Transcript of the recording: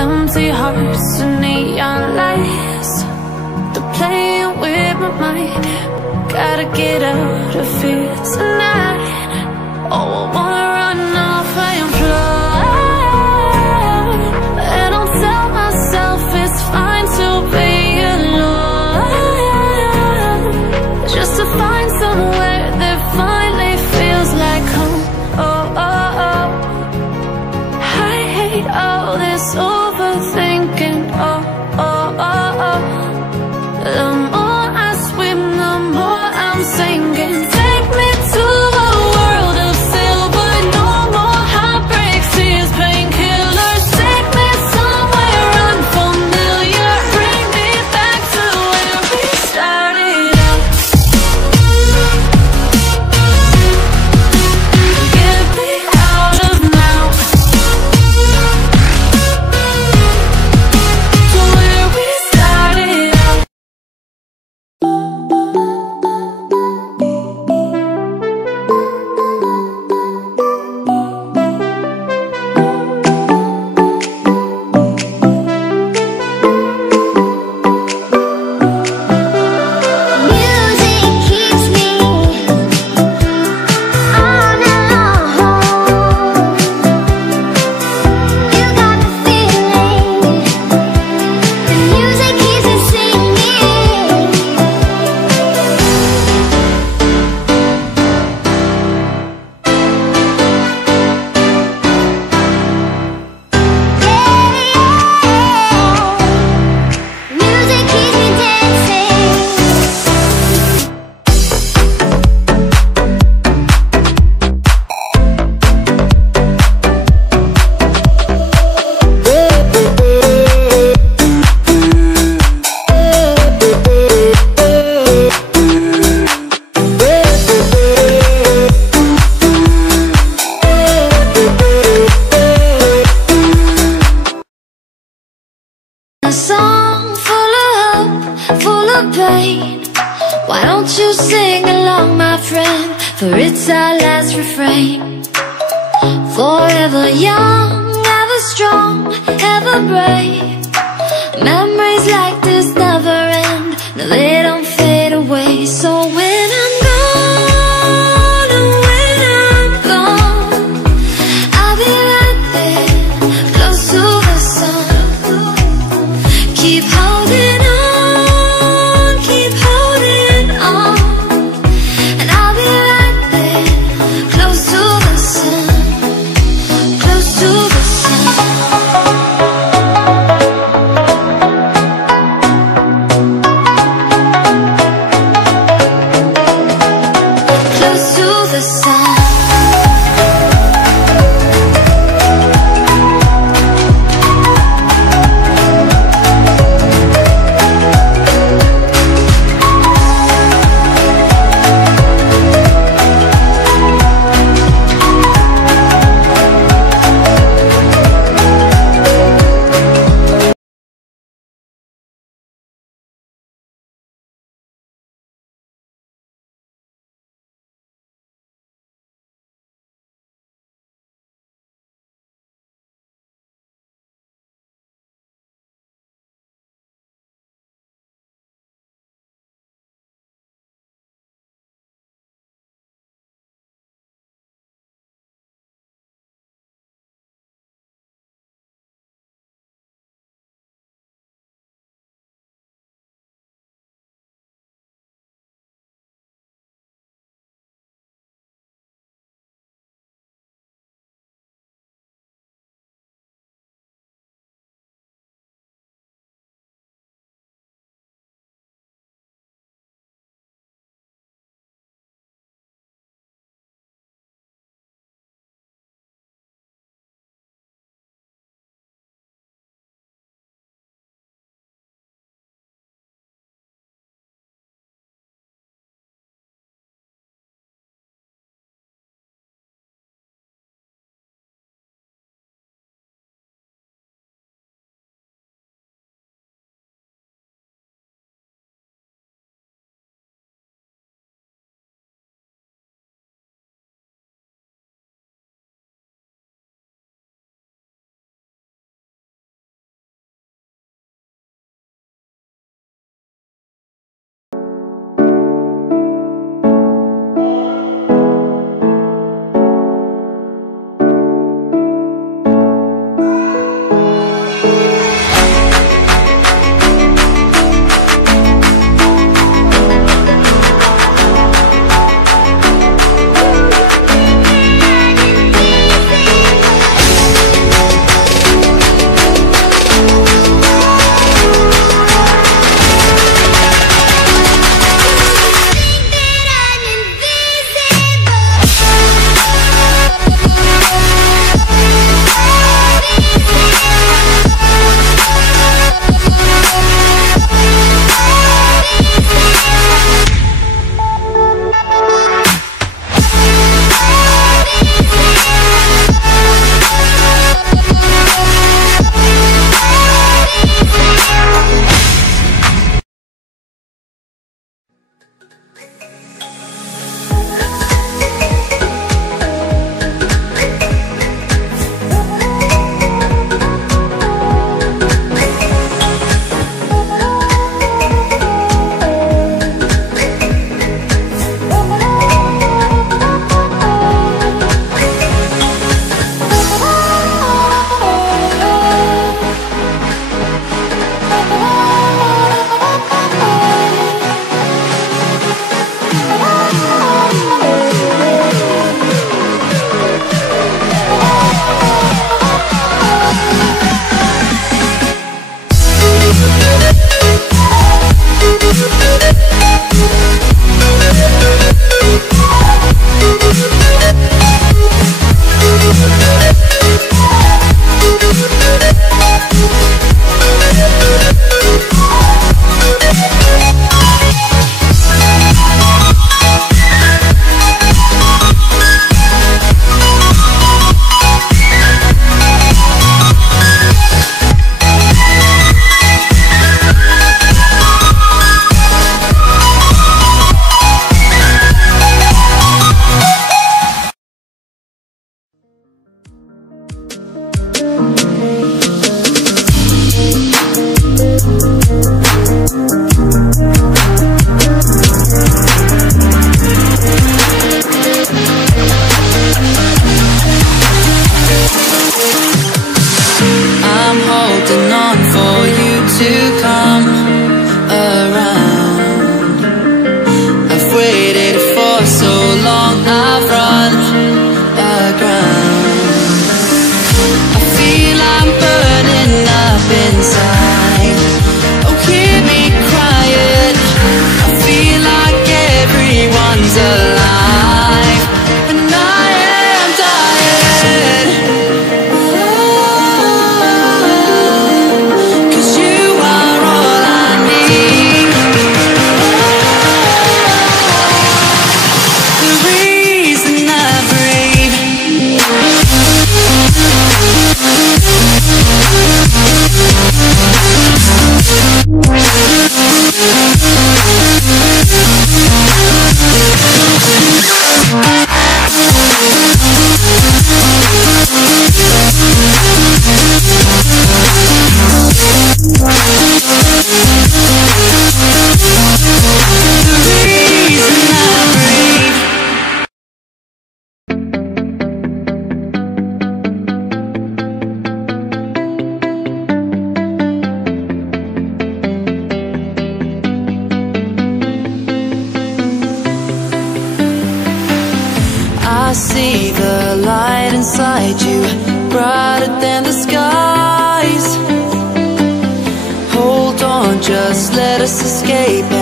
empty hearts and neon lights. They're playing with my mind. Gotta get out of here tonight. Oh, I wanna run off and fly. And I'll tell myself it's fine to be alone, just to find somewhere that finally feels like home. Oh, oh, oh. I hate all this overthinking. Oh, oh, oh, oh. The more I swim, the more I'm sinking. Take me to a world of silver. No more heartbreaks, tears, painkillers. Take me somewhere unfamiliar. Bring me back to where we started out. Get me out of now, to where we started out. Music keeps me on and on. You got the feeling. The music keeps me singing. Music keeps me dancing. A song full of hope, full of pain. Why don't you sing along, my friend? For it's our last refrain. Forever young, ever strong, ever brave. Memories like this never end. No, they don't fade away. So when I'm gone, and when I'm gone, I'll be right there, close to the sun. Keep holding on, keep holding on, and I'll be right there, close to the sun, close to the sun. just escaping.